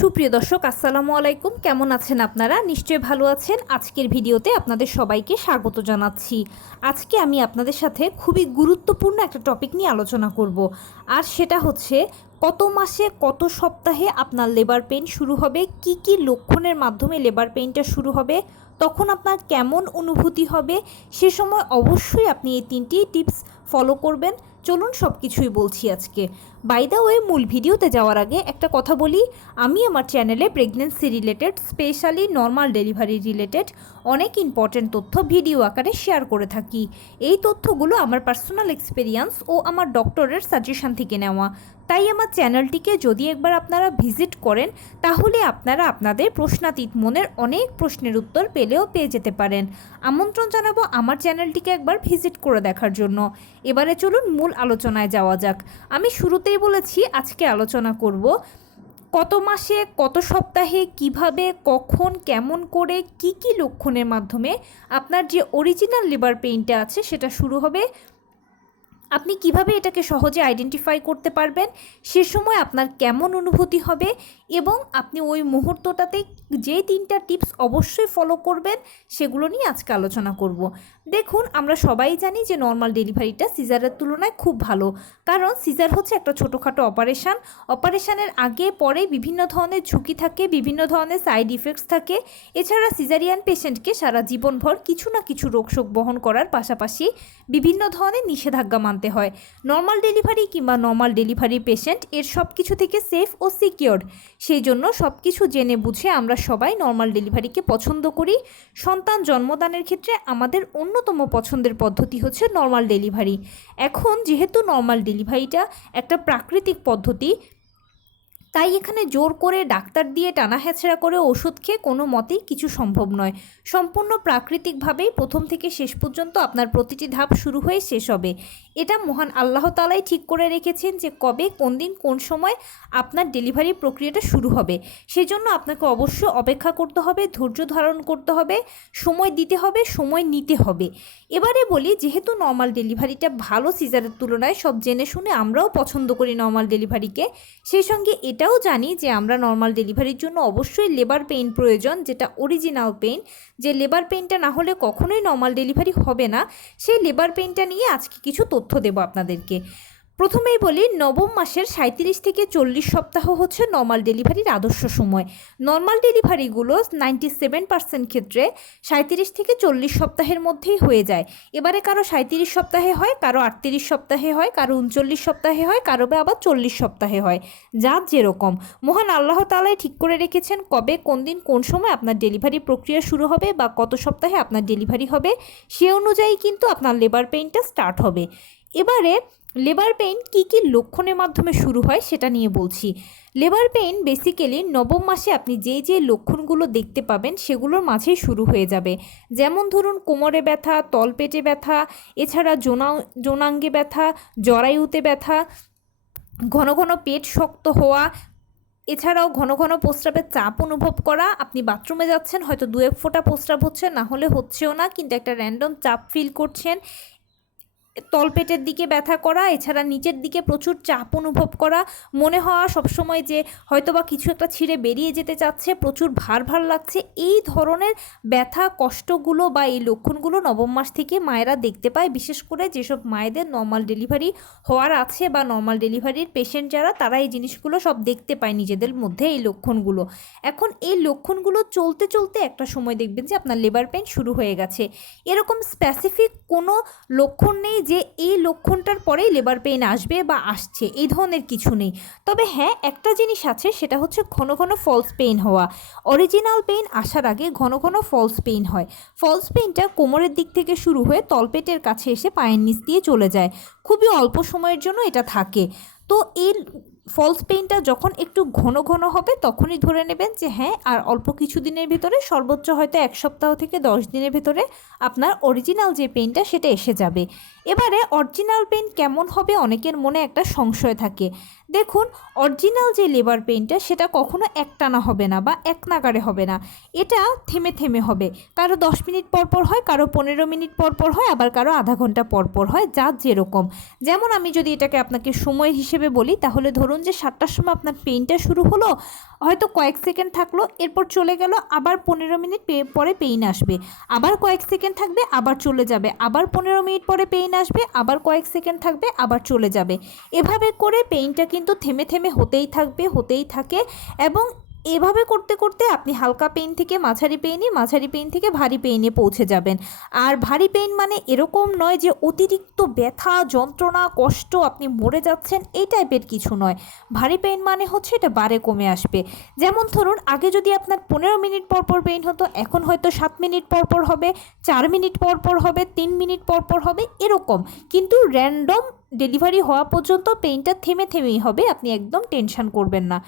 সুপ্রিয় দর্শক আসসালামু আলাইকুম, কেমন আছেন আপনারা? নিশ্চয়ই ভালো আছেন। আজকের ভিডিওতে আপনাদের সবাইকে স্বাগত জানাচ্ছি। আজকে আমি আপনাদের সাথে খুবই গুরুত্বপূর্ণ একটা টপিক নিয়ে আলোচনা করব, আর সেটা হচ্ছে কত মাসে কত সপ্তাহে আপনার লেবার পেইন শুরু হবে, কি কি লক্ষণের মাধ্যমে লেবার পেইনটা শুরু হবে, তখন আপনার কেমন অনুভূতি হবে। সে সময় অবশ্যই আপনি এই 3টি টিপস ফলো করবেন। চলুন সব কিছুই বলছি আজকে। বাই দ্য ওয়ে, মূল ভিডিওতে যাওয়ার আগে একটা কথা বলি, আমি আমার চ্যানেলে pregnancy related, specially normal delivery related অনেক ইম্পর্ট্যান্ট তথ্য ভিডিও আকারে শেয়ার করে থাকি। এই তথ্যগুলো আমার পার্সোনাল এক্সপিরিয়েন্স ও আমার ডক্টরের সাজেশন থেকে নেওয়া। তাই আমার চ্যানেলটিকে যদি একবার আপনারা ভিজিট করেন, তাহলে আপনারা আপনাদের প্রশ্নাতীত মনের অনেক প্রশ্নের উত্তর পেয়ে যেতে পারেন। আমন্ত্রণ জানাবো আমার চ্যানেলটিকে একবার ভিজিট করে দেখার জন্য। এবারে চলুন মূল আলোচনায় যাওয়া যাক। আমি শুরুতেই বলেছি আজকে আলোচনা করব কত মাসে কত সপ্তাহে কিভাবে কখন কেমন করে কি কি লক্ষণের মাধ্যমে আপনার যে অরিজিনাল লিভার পেইনটা আছে সেটা শুরু হবে, আপনি কিভাবে এটাকে সহজে আইডেন্টিফাই করতে পারবেন, সে সময় আপনার কেমন অনুভূতি হবে, এবং আপনি ওই মুহূর্তটাতে যে 3টা টিপস অবশ্যই ফলো করবেন সেগুলো নিয়ে আজকে আলোচনা করব। দেখুন, আমরা সবাই জানি যে নর্মাল ডেলিভারিটা সিজারের তুলনায় খুব ভালো, কারণ সিজার হচ্ছে একটা ছোটোখাটো অপারেশানের আগে পরে বিভিন্ন ধরনের ঝুঁকি থাকে, বিভিন্ন ধরনের সাইড ইফেক্টস থাকে। এছাড়া সিজারিয়ান পেশেন্টকে সারা জীবনভর কিছু না কিছু রোগশোক বহন করার পাশাপাশি বিভিন্ন ধরনের নিষেধাজ্ঞা মানতে হয়। নর্মাল ডেলিভারি কিংবা নর্মাল ডেলিভারি পেশেন্ট এর সব কিছু থেকে সেফ ও সিকিওর। সেই জন্য সব কিছু জেনে বুঝে আমরা সবাই নর্মাল ডেলিভারিকে পছন্দ করি। সন্তান জন্মদানের ক্ষেত্রে আমাদের অন্যতম পছন্দের পদ্ধতি হচ্ছে নর্মাল ডেলিভারি। এখন যেহেতু নর্মাল ডেলিভারিটা একটা প্রাকৃতিক পদ্ধতি, তাই এখানে জোর করে ডাক্তার দিয়ে টানা হেঁচড়া করে ওষুধ খেয়ে কোনো মতেই কিছু সম্ভব নয়। সম্পূর্ণ প্রাকৃতিকভাবেই প্রথম থেকে শেষ পর্যন্ত আপনার প্রতিটি ধাপ শুরু হয়ে শেষ হবে। এটা মহান আল্লাহ তাআলাই ঠিক করে রেখেছেন যে কবে, কোন দিন, কোন সময় আপনার ডেলিভারি প্রক্রিয়াটা শুরু হবে। সেজন্য আপনাকে অবশ্যই অপেক্ষা করতে হবে, ধৈর্য ধারণ করতে হবে, সময় দিতে হবে, সময় নিতে হবে। এবারে বলি, যেহেতু নর্মাল ডেলিভারিটা ভালো সিজারের তুলনায়, সব জেনে শুনে আমরাও পছন্দ করি নর্মাল ডেলিভারিকে। সেই সঙ্গে এটাও জানি যে আমরা নর্মাল ডেলিভারির জন্য অবশ্যই লেবার পেইন প্রয়োজন, যেটা অরিজিনাল পেইন। যে লেবার পেইনটা না হলে কখনোই নর্মাল ডেলিভারি হবে না, সেই লেবার পেইনটা নিয়ে আজকে কিছু তথ্য দেব আপনাদেরকে। প্রথমেই বলি, নবম মাসের 37 থেকে 40 সপ্তাহ হচ্ছে নর্মাল ডেলিভারির আদর্শ সময়। নর্মাল ডেলিভারিগুলো 97% ক্ষেত্রে 37 থেকে 40 সপ্তাহের মধ্যেই হয়ে যায়। এবারে কারো 37 সপ্তাহে হয়, কারো 38 সপ্তাহে হয়, কারো 39 সপ্তাহে হয়, কারো আবার 40 সপ্তাহে হয়, যার যেরকম। মহান আল্লাহ তাআলাই ঠিক করে রেখেছেন কবে, কোন দিন, কোন সময় আপনার ডেলিভারি প্রক্রিয়া শুরু হবে বা কত সপ্তাহে আপনার ডেলিভারি হবে, সে অনুযায়ী কিন্তু আপনার লেবার পেইনটা স্টার্ট হবে। এবারে লেবার পেইন কী কী লক্ষণের মাধ্যমে শুরু হয় সেটা নিয়ে বলছি। লেবার পেইন বেসিক্যালি নবম মাসে আপনি যে লক্ষণগুলো দেখতে পাবেন সেগুলোর মাঝেই শুরু হয়ে যাবে। যেমন ধরুন, কোমরে ব্যথা, তলপেটে ব্যথা, এছাড়া যৌনাঙ্গে ব্যথা, জরায়ুতে ব্যথা, ঘন ঘন পেট শক্ত হওয়া, এছাড়াও ঘন ঘন প্রস্রাবের চাপ অনুভব করা। আপনি বাথরুমে যাচ্ছেন, হয়তো 2-1 ফোঁটা প্রস্রাব হচ্ছে, না হলে হচ্ছেও না, কিন্তু একটা র্যান্ডম চাপ ফিল করছেন। তলপেটের দিকে ব্যথা করা, এছাড়া নিচের দিকে প্রচুর চাপ অনুভব করা, মনে হওয়া সবসময় যে হয়তোবা কিছু একটা ছিঁড়ে বেরিয়ে যেতে চাচ্ছে, প্রচুর ভার ভার লাগছে। এই ধরনের ব্যথা কষ্টগুলো বা এই লক্ষণগুলো নবম মাস থেকে মায়েরা দেখতে পায়। বিশেষ করে যেসব মায়েদের নর্মাল ডেলিভারি হওয়ার আছে বা নর্মাল ডেলিভারির পেশেন্ট যারা, তারা এই জিনিসগুলো সব দেখতে পায় নিজেদের মধ্যে, এই লক্ষণগুলো। এখন এই লক্ষণগুলো চলতে চলতে একটা সময় দেখবেন যে আপনার লেবার পেইন শুরু হয়ে গেছে। এরকম স্পেসিফিক কোনো লক্ষণ নেই যে এই লক্ষণটার পরেই লেবার পেইন আসবে বা আসছে, এই ধরনের কিছু নেই। তবে হ্যাঁ, একটা জিনিস আছে, সেটা হচ্ছে ঘন ঘন ফলস পেইন হওয়া। অরিজিনাল পেইন আসার আগে ঘন ঘন ফলস পেইন হয়। ফলস পেইনটা কোমরের দিক থেকে শুরু হয়ে তলপেটের কাছে এসে পায়ের নিচ দিয়ে চলে যায়। খুবই অল্প সময়ের জন্য এটা থাকে। তো এই ফলস পেইনটা যখন একটু ঘন ঘন হবে, তখনই ধরে নেবেন যে হ্যাঁ, আর অল্প কিছু দিনের ভিতরে, সর্বোচ্চ হয়তো 1 সপ্তাহ থেকে 10 দিনের ভিতরে আপনার অরিজিনাল যে পেইনটা সেটা এসে যাবে। এবারে অরিজিনাল পেইন কেমন হবে, অনেকের মনে একটা সংশয় থাকে। দেখুন, অরিজিনাল যে লেবার পেইনটা সেটা কখনো একটানা হবে না বা এক নাগাড়ে হবে না, এটা থেমে থেমে হবে। কারো 10 মিনিট পর পর হয়, কারো 15 মিনিট পর পর হয়, আবার কারো আধা ঘন্টা পর পর হয়, যার যেরকম। যেমন আমি যদি এটাকে আপনাকে সময় হিসেবে বলি, তাহলে ধরুন ধরুন যে 7টার সময় আপনার পেইনটা শুরু হলো, হয়তো কয়েক সেকেন্ড থাকলো, এরপর চলে গেল, আবার 15 মিনিট পরে পেইন আসবে, আবার কয়েক সেকেন্ড থাকবে, আবার চলে যাবে, আবার 15 মিনিট পরে পেইন আসবে, আবার কয়েক সেকেন্ড থাকবে, আবার চলে যাবে। এভাবে করে পেইনটা কিন্তু থেমে থেমে হতেই থাকে এবং এভাবে করতে করতে আপনি হালকা পেইন থেকে মাঝারি পেইনে, মাঝারি পেইন থেকে ভারী পেইনে পৌঁছে যাবেন। আর ভারী পেইন মানে এরকম নয় যে অতিরিক্ত ব্যথা, যন্ত্রণা, কষ্ট, আপনি মরে যাচ্ছেন, এই টাইপের কিছু নয়। ভারী পেইন মানে হচ্ছে এটা বারে কমে আসবে। যেমন ধরুন আগে যদি আপনার 15 মিনিট পর পর পেইন হতো, এখন হয়তো 7 মিনিট পর পর হবে, 4 মিনিট পর পর হবে, 3 মিনিট পর পর হবে, এরকম। কিন্তু র্যান্ডম ডেলিভারি হওয়া পর্যন্ত পেইনটা থেমেই হবে, আপনি একদম টেনশন করবেন না।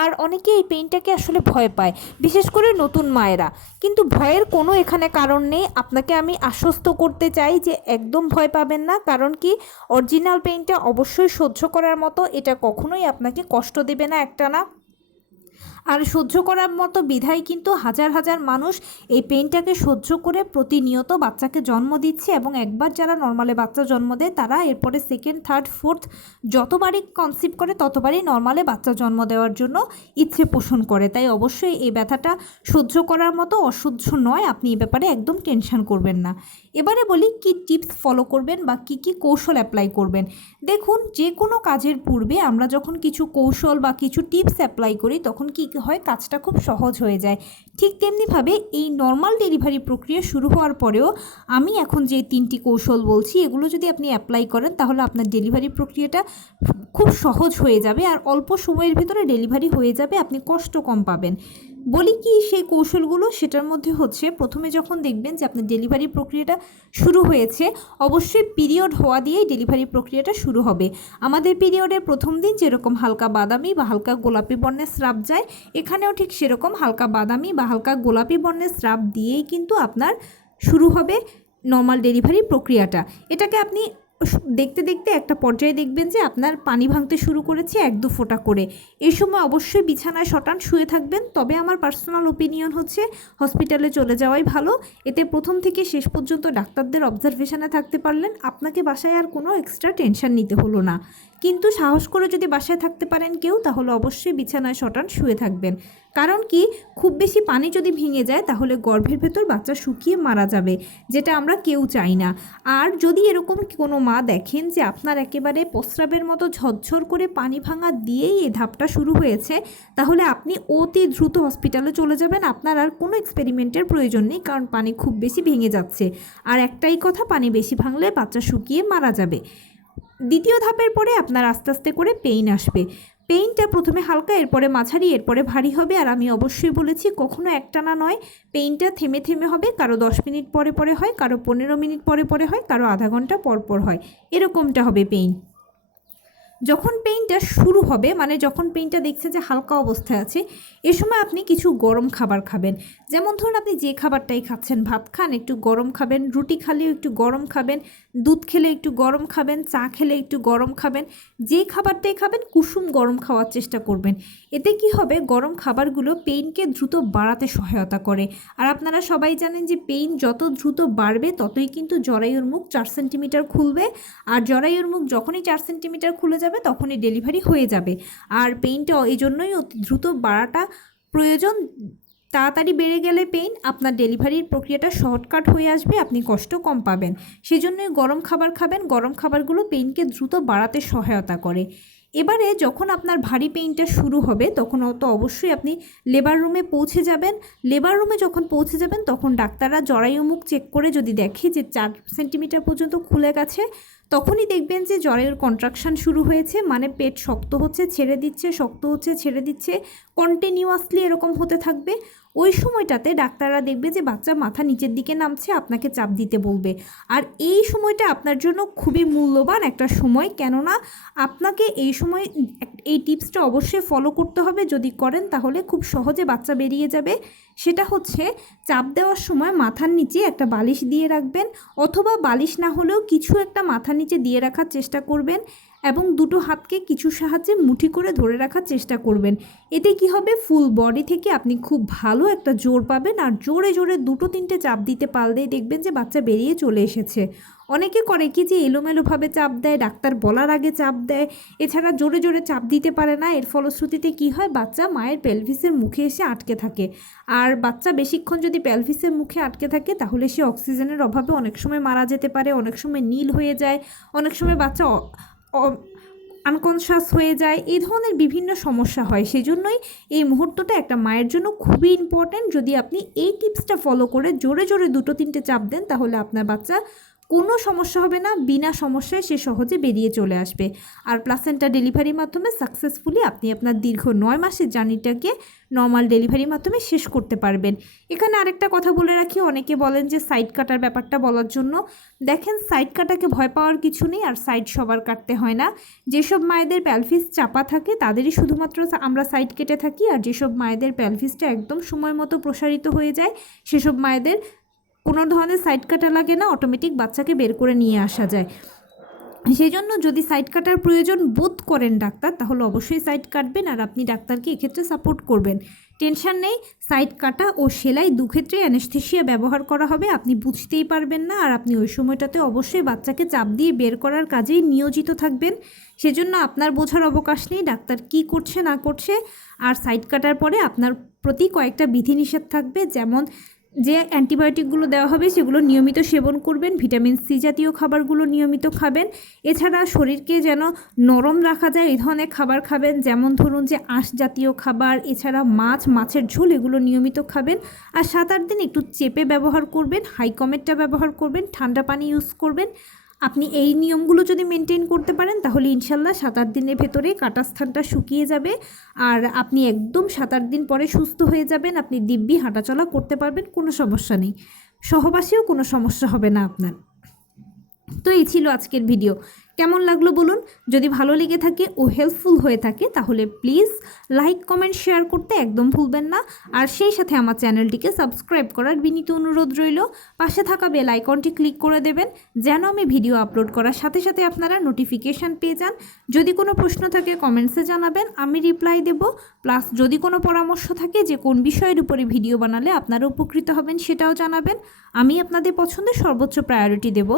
আর অনেকে এই পেইনটাকে আসলে ভয় পায়, বিশেষ করে নতুন মায়েরা, কিন্তু ভয়ের কোনো এখানে কারণ নেই। আপনাকে আমি আশ্বস্ত করতে চাই যে একদম ভয় পাবেন না, কারণ কি অরিজিনাল পেইনটা অবশ্যই সহ্য করার মতো, এটা কখনোই আপনাকে কষ্ট দেবে না একটানা। আর সহ্য করার মতো বিধায় কিন্তু হাজার হাজার মানুষ এই পেইনটাকে সহ্য করে প্রতিনিয়ত বাচ্চাকে জন্ম দিচ্ছে, এবং একবার যারা নর্মালে বাচ্চা জন্ম দেয় তারা এরপরে সেকেন্ড, থার্ড, ফোর্থ যতবারই কনসিভ করে ততবারই নর্মালে বাচ্চা জন্ম দেওয়ার জন্য ইচ্ছে পোষণ করে। তাই অবশ্যই এই ব্যথাটা সহ্য করার মতো অসহ্য নয়, আপনি এই ব্যাপারে একদম টেনশন করবেন না। এবারে বলি কি টিপস ফলো করবেন বা কি কৌশল অ্যাপ্লাই করবেন। দেখুন, যে কোনো কাজের পূর্বে আমরা যখন কিছু কৌশল বা কিছু টিপস অ্যাপ্লাই করি তখন কি হয়, কাজটা খুব সহজ হয়ে যায়। ঠিক তেমনিভাবে এই নর্মাল ডেলিভারি প্রক্রিয়া শুরু হওয়ার পরেও আমি এখন যে 3টি কৌশল বলছি এগুলো যদি আপনি অ্যাপ্লাই করেন তাহলে আপনার ডেলিভারি প্রক্রিয়াটা খুব সহজ হয়ে যাবে, আর অল্প সময়ের ভিতরে ডেলিভারি হয়ে যাবে, আপনি কষ্ট কম পাবেন। বলি কি সেই কৌশলগুলো, সেটার মধ্যে হচ্ছে প্রথমে যখন দেখবেন যে আপনার ডেলিভারি প্রক্রিয়াটা শুরু হয়েছে, অবশ্যই পিরিয়ড হওয়া দিয়েই ডেলিভারি প্রক্রিয়াটা শুরু হবে। আমাদের পিরিয়ডের প্রথম দিন যেরকম হালকা বাদামি বা হালকা গোলাপি বর্ণের স্রাব যায়, এখানেও ঠিক সেরকম হালকা বাদামি বা হালকা গোলাপি বর্ণের স্রাব দিয়েই কিন্তু আপনার শুরু হবে নর্মাল ডেলিভারি প্রক্রিয়াটা। এটাকে আপনি দেখতে দেখতে একটা পর্যায়ে দেখবেন যে আপনার পানি ভাঙতে শুরু করেছে 1-2 ফোঁটা করে। এই সময় অবশ্যই বিছানায় শটান শুয়ে থাকবেন, তবে আমার পার্সোনাল ওপিনিয়ন হচ্ছে হসপিটালে চলে যাওয়াই ভালো। এতে প্রথম থেকে শেষ পর্যন্ত ডাক্তারদের অবজারভেশনে থাকতে পারলেন, আপনাকে বাসায় আর কোনো এক্সট্রা টেনশন নিতে হলো না। কিন্তু সাহস করে যদি বাসায় থাকতে পারেন কেউ, তাহলে অবশ্যই বিছানায় শটান শুয়ে থাকবেন। কারণ কি, খুব বেশি পানি যদি ভেঙে যায় তাহলে গর্ভের ভেতর বাচ্চা শুকিয়ে মারা যাবে, যেটা আমরা কেউ চাই না। আর যদি এরকম কোনো মা দেখেন যে আপনার একেবারে প্রস্রাবের মতো ঝরঝর করে পানি ভাঙা দিয়েই এই ধাপটা শুরু হয়েছে, তাহলে আপনি অতি দ্রুত হসপিটালে চলে যাবেন। আপনার আর কোনো এক্সপেরিমেন্টের প্রয়োজন নেই, কারণ পানি খুব বেশি ভেঙে যাচ্ছে। আর একটাই কথা, পানি বেশি ভাঙলে বাচ্চা শুকিয়ে মারা যাবে। দ্বিতীয় ধাপের পরে আপনার আস্তে আস্তে করে পেইন আসবে। পেইনটা প্রথমে হালকা, এরপরে মাঝারি, এরপরে ভারী হবে। আর আমি অবশ্যই বলেছি কখনো একটানা নয়, পেইনটা থেমে থেমে হবে। কারো 10 মিনিট পরে পরে হয়, কারো 15 মিনিট পরে পরে হয়, কারো আধা ঘন্টা পর পর হয়, এরকমটা হবে পেইন। যখন পেইনটা শুরু হবে, মানে যখন পেইনটা দেখছে যে হালকা অবস্থায় আছে, এ সময় আপনি কিছু গরম খাবার খাবেন। যেমন ধরুন আপনি যে খাবারটাই খাচ্ছেন, ভাত খান, একটু গরম খাবেন, রুটি খালেও একটু গরম খাবেন, দুধ খেলে একটু গরম খাবেন, চা খেলে একটু গরম খাবেন। যে খাবারটাই খাবেন কুসুম গরম খাওয়ার চেষ্টা করবেন। এতে কি হবে, গরম খাবারগুলো পেইনকে দ্রুত বাড়াতে সহায়তা করে। আর আপনারা সবাই জানেন যে পেইন যত দ্রুত বাড়বে ততই কিন্তু জরায়ুর মুখ 4 সেন্টিমিটার খুলবে, আর জরায়ুর মুখ যখনই 4 সেন্টিমিটার খুলে যাবে তখনই ডেলিভারি হয়ে যাবে। আর পেইনটা এই জন্যই অতি দ্রুত বাড়াটা প্রয়োজন। তাড়াতাড়ি বেড়ে গেলে পেইন আপনার ডেলিভারির প্রক্রিয়াটা শর্টকাট হয়ে আসবে, আপনি কষ্ট কম পাবেন। সেজন্যই গরম খাবার খাবেন। গরম খাবারগুলো পেইনকে দ্রুত বাড়াতে সহায়তা করে। এবারে যখন আপনার ভারী পেইনটা শুরু হবে তখন তো অবশ্যই আপনি লেবার রুমে পৌঁছে যাবেন। লেবার রুমে যখন পৌঁছে যাবেন তখন ডাক্তাররা জরায়ু মুখ চেক করে যদি দেখে যে 4 সেন্টিমিটার পর্যন্ত খুলে গেছে, তখনই দেখবেন যে জরায়ুর কন্ট্রাকশান শুরু হয়েছে, মানে পেট শক্ত হচ্ছে ছেড়ে দিচ্ছে, শক্ত হচ্ছে ছেড়ে দিচ্ছে, কন্টিনিউয়াসলি এরকম হতে থাকবে। ওই সময়টাতে ডাক্তাররা দেখবে যে বাচ্চা মাথা নিচের দিকে নামছে, আপনাকে চাপ দিতে বলবে। আর এই সময়টা আপনার জন্য খুবই মূল্যবান একটা সময়, কেননা আপনাকে এই সময় এই টিপসটা অবশ্যই ফলো করতে হবে। যদি করেন তাহলে খুব সহজে বাচ্চা বেরিয়ে যাবে। সেটা হচ্ছে, চাপ দেওয়ার সময় মাথার নিচে একটা বালিশ দিয়ে রাখবেন, অথবা বালিশ না হলেও কিছু একটা মাথার নিচে দিয়ে রাখার চেষ্টা করবেন। এবং দুটো হাতকে কিছু সাহায্যে মুঠি করে ধরে রাখার চেষ্টা করবেন। এতে কি হবে, ফুল বডি থেকে আপনি খুব ভালো একটা জোর পাবেন। আর জোরে জোরে দুটো তিনটে চাপ দিতে পারলেই দেখবেন যে বাচ্চা বেরিয়ে চলে এসেছে। অনেকে করে কি যে এলোমেলোভাবে চাপ দেয়, ডাক্তার বলার আগে চাপ দেয়, এছাড়া জোরে জোরে চাপ দিতে পারে না। এর ফলশ্রুতিতে কি হয়, বাচ্চা মায়ের পেলভিসের মুখে এসে আটকে থাকে। আর বাচ্চা বেশিক্ষণ যদি পেলভিসের মুখে আটকে থাকে তাহলে সে অক্সিজেনের অভাবে অনেক সময় মারা যেতে পারে, অনেক সময় নীল হয়ে যায়, অনেক সময় বাচ্চা আনকনশাস হয়ে যায়। এই ধরনের বিভিন্ন সমস্যা হয়। সেজন্যই এই মুহূর্তটা একটা মায়ের জন্য খুবই ইম্পর্ট্যান্ট। যদি আপনি এই টিপসটা ফলো করে জোরে জোরে দুটো তিনটে চাপ দেন তাহলে আপনার বাচ্চা কোনো সমস্যা হবে না, বিনা সমস্যায় সে সহজে বেরিয়ে চলে আসবে। আর প্লাসেন্টা ডেলিভারির মাধ্যমে সাকসেসফুলি আপনি আপনার দীর্ঘ 9 মাসের জার্নিটাকে নর্মাল ডেলিভারির মাধ্যমে শেষ করতে পারবেন। এখানে আরেকটা কথা বলে রাখি, অনেকে বলেন যে সাইড কাটার ব্যাপারটা বলার জন্য। দেখেন, সাইড কাটাকে ভয় পাওয়ার কিছু নেই, আর সাইড সবার কাটতে হয় না। যেসব মায়েদের প্যালভিস চাপা থাকে তাদেরই শুধুমাত্র আমরা সাইড কেটে থাকি, আর যেসব মায়েদের প্যালভিসটা একদম সময় মতো প্রসারিত হয়ে যায় সেসব মায়েদের কোনো ধরনের সাইড কাটা লাগে না, অটোমেটিক বাচ্চাকে বের করে নিয়ে আসা যায়। সেই জন্য যদি সাইড কাটার প্রয়োজন বোধ করেন ডাক্তার, তাহলে অবশ্যই সাইড কাটবেন, আর আপনি ডাক্তারকে এক্ষেত্রে সাপোর্ট করবেন। টেনশন নেই, সাইড কাটা ও সেলাই দুক্ষেত্রে অ্যানেস্থেসিয়া ব্যবহার করা হবে, আপনি বুঝতেই পারবেন না। আর আপনি ওই সময়টাতে অবশ্যই বাচ্চাকে চাপ দিয়ে বের করার কাজেই নিয়োজিত থাকবেন। সেজন্য আপনার বোঝার অবকাশ নেই ডাক্তার কি করছে না করছে। আর সাইড কাটার পরে আপনার প্রতি কয়েকটা বিধিনিষেধ থাকবে, যেমন যে অ্যান্টিবায়োটিকগুলো দেওয়া হবে সেগুলো নিয়মিত সেবন করবেন, ভিটামিন সি জাতীয় খাবারগুলো নিয়মিত খাবেন। এছাড়া শরীরকে যেন নরম রাখা যায় এই ধরনের খাবার খাবেন, যেমন ধরুন যে আঁশ জাতীয় খাবার, এছাড়া মাছের ঝোল, এগুলো নিয়মিত খাবেন। আর 7-8 দিন একটু চেপে ব্যবহার করবেন, হাইকমেটটা ব্যবহার করবেন, ঠান্ডা পানি ইউজ করবেন। আপনি এই নিয়মগুলো যদি মেনটেন করতে পারেন তাহলে ইনশাল্লাহ 7-8 দিনের ভেতরে কাটা স্থানটা শুকিয়ে যাবে, আর আপনি একদম 7-8 দিন পরে সুস্থ হয়ে যাবেন। আপনি দিব্যি হাঁটাচলা করতে পারবেন, কোনো সমস্যা নেই, সহবাসেও কোনো সমস্যা হবে না আপনার। তো এই ছিল আজকের ভিডিও। কেমন লাগলো বলুন? যদি ভালো লেগে থাকে ও হেল্পফুল হয়ে থাকে তাহলে প্লিজ লাইক, কমেন্ট, শেয়ার করতে একদম ভুলবেন না। আর সেই সাথে আমার চ্যানেলটিকে সাবস্ক্রাইব করার বিনীত অনুরোধ রইল। পাশে থাকা বেল আইকনটি ক্লিক করে দেবেন যেন আমি ভিডিও আপলোড করার সাথে সাথে আপনারা নোটিফিকেশান পেয়ে যান। যদি কোনো প্রশ্ন থাকে কমেন্টসে জানাবেন, আমি রিপ্লাই দেব। প্লাস যদি কোনো পরামর্শ থাকে যে কোন বিষয়ের উপরে ভিডিও বানালে আপনারা উপকৃত হবেন সেটাও জানাবেন। আমি আপনাদের পছন্দের সর্বোচ্চ প্রায়োরিটি দেব।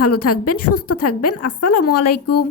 ভালো থাকবেন, সুস্থ থাকবেন। আসসালামু আলাইকুম।